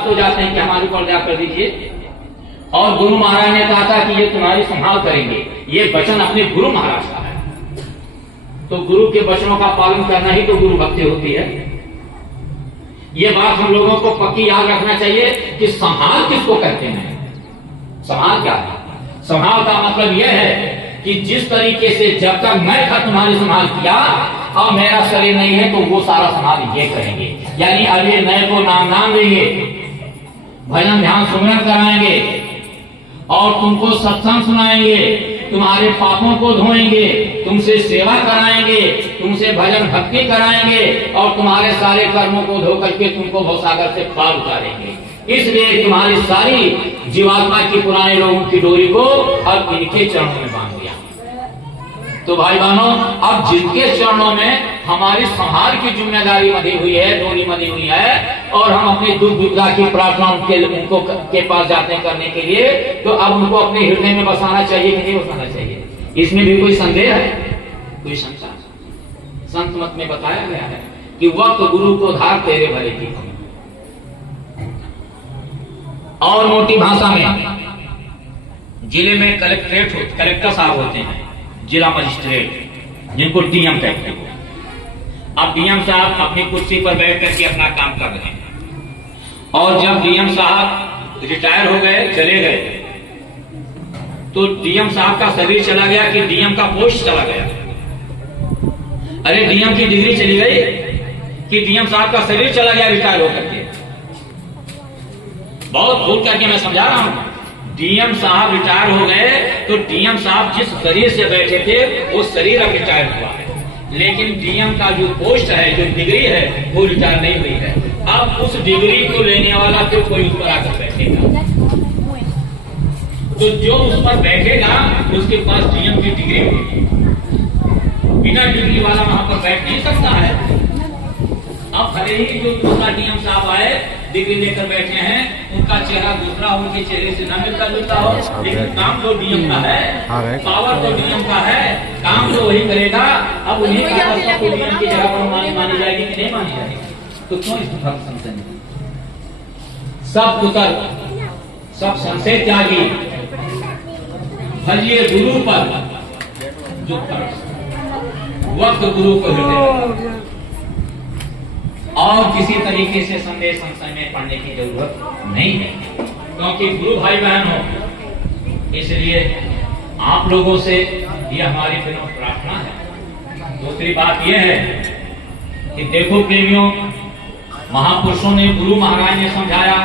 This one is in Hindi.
तो जाते हैं कि हमारे ऊपर दया कर दीजिए। और गुरु महाराज ने कहा था कि ये तुम्हारी संभाल करेंगे। ये वचन अपने गुरु महाराज का है, तो गुरु के वचनों का पालन करना ही तो गुरु भक्ति होती है। ये बात हम लोगों को पक्की याद रखना चाहिए कि संभाल किसको कहते हैं। संभाल क्या है? संभाल का मतलब यह है कि जिस तरीके से जब तक मैं था तुम्हारी संभाल किया, अब मेरा शरीर नहीं है, तो वो सारा संभाल ये करेंगे। यानी अभी नए को नाम देंगे, भजन ध्यान सुमिरन कराएंगे और तुमको सत्संग सुनाएंगे, तुम्हारे पापों को धोएंगे, तुमसे सेवा कराएंगे, तुमसे भजन भक्ति कराएंगे और तुम्हारे सारे कर्मों को धो करके तुमको भवसागर से पार उतारेंगे। इसलिए तुम्हारी सारी जीवात्मा की पुराने लोगों की डोरी को अब इनके चरणों में बांध दिया। तो भाई बहनों, अब जिनके चरणों में हमारी संहार की जिम्मेदारी बंधी हुई है, डोरी बंधी हुई है, और हम अपनी दुख विपदा की प्रार्थना उनको के पास जाते हैं करने के लिए, तो अब उनको अपने हृदय में बसाना चाहिए कि नहीं बसाना चाहिए? इसमें भी कोई संदेह है? कोई शंका? संत मत में बताया गया है कि वक्त गुरु को धार तेरे भले की। और मोटी भाषा में जिले में कलेक्टर साहब होते हैं, जिला मजिस्ट्रेट, जिनको डीएम कहते हैं। अब डीएम साहब अपनी कुर्सी पर बैठ करके अपना काम कर रहे हैं, और जब डीएम साहब रिटायर हो गए, चले गए, तो डीएम साहब का शरीर चला गया कि डीएम का पोस्ट चला गया? अरे डीएम की डिग्री चली गई कि डीएम साहब का शरीर चला गया रिटायर होकर के? बहुत भूल करके मैं समझा रहा हूं। डीएम साहब रिटायर हो गए तो डीएम साहब जिस शरीर से बैठे थे वो शरीर अब रिटायर हुआ है, लेकिन डीएम का जो पोस्ट है, जो डिग्री है, वो रिटायर नहीं हुई है। अब उस डिग्री को लेने वाला जो कोई उस पर आकर बैठेगा, तो जो उस पर बैठेगा उसके पास डीएम की डिग्री होगी। बिना डिग्री वाला वहां पर बैठ नहीं सकता है। अब भले ही जो दूसरा डीएम साहब आए, डिग्री लेकर बैठे हैं, उनका चेहरा दूसरा उनके चेहरे से ना मिलता जुलता हो, लेकिन काम तो डीएम का है, पावर तो डीएम का है, काम तो वही करेगा। अब उन्हीं का डीएम की जगह पर मानी जाएगी कि नहीं मानी जाएगी? तो क्यों इस भक्त संशय? सब पुत्र, सब संशय त्यागी, भजिए गुरु पर जो वक्त गुरु को हृदय, और किसी तरीके से संदेह संशय में पढ़ने की जरूरत नहीं है, क्योंकि गुरु भाई बहन हो। इसलिए आप लोगों से ये हमारी विनम्र प्रार्थना है। दूसरी बात यह है कि देखो प्रेमियों, महापुरुषों ने, गुरु महाराज ने समझाया